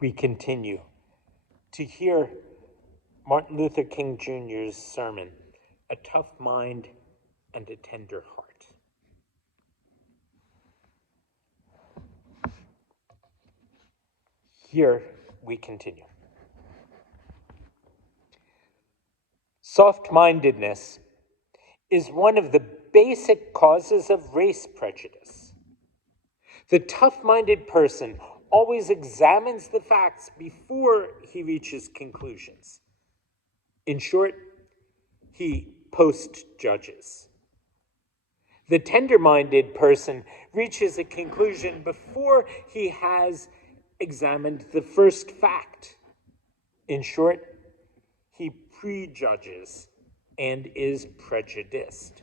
we continue to hear Martin Luther King Jr.'s sermon, A Tough Mind and a Tender Heart. Here we continue. Soft-mindedness is one of the basic causes of race prejudice. The tough-minded person always examines the facts before he reaches conclusions. In short, he post-judges. The tender-minded person reaches a conclusion before he has examined the first fact. In short, he prejudges and is prejudiced.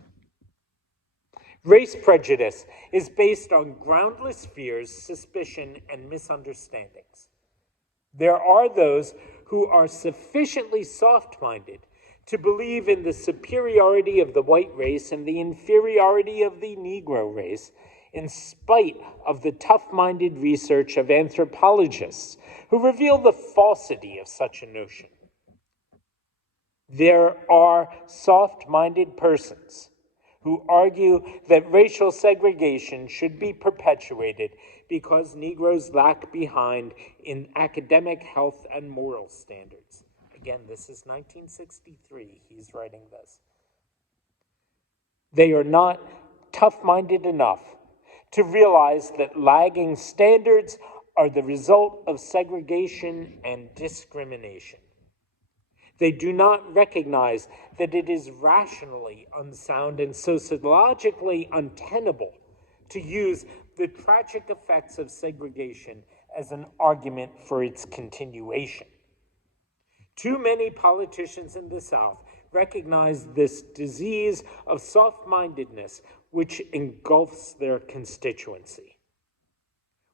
Race prejudice is based on groundless fears, suspicion, and misunderstandings. There are those who are sufficiently soft-minded to believe in the superiority of the white race and the inferiority of the Negro race, in spite of the tough-minded research of anthropologists who reveal the falsity of such a notion. There are soft-minded persons who argue that racial segregation should be perpetuated because Negroes lag behind in academic, health, and moral standards. Again, this is 1963, he's writing this. They are not tough-minded enough to realize that lagging standards are the result of segregation and discrimination. They do not recognize that it is rationally unsound and sociologically untenable to use the tragic effects of segregation as an argument for its continuation. Too many politicians in the South recognize this disease of soft-mindedness which engulfs their constituency.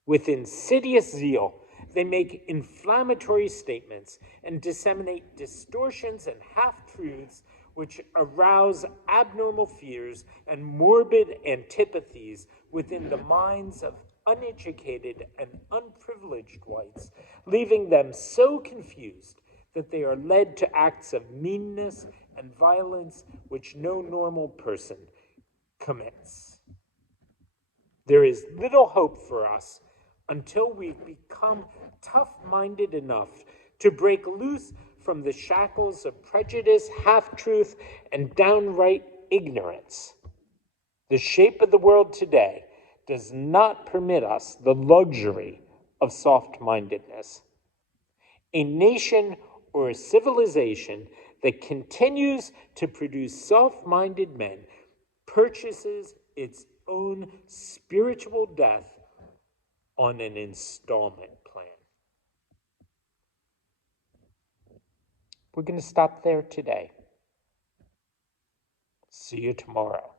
With insidious zeal, they make inflammatory statements and disseminate distortions and half-truths which arouse abnormal fears and morbid antipathies within the minds of uneducated and unprivileged whites, leaving them so confused that they are led to acts of meanness and violence which no normal person commits. There is little hope for us until we become tough-minded enough to break loose from the shackles of prejudice, half-truth, and downright ignorance. The shape of the world today does not permit us the luxury of soft-mindedness. A nation or a civilization that continues to produce soft-minded men purchases its own spiritual death on an installment plan. We're going to stop there today. See you tomorrow.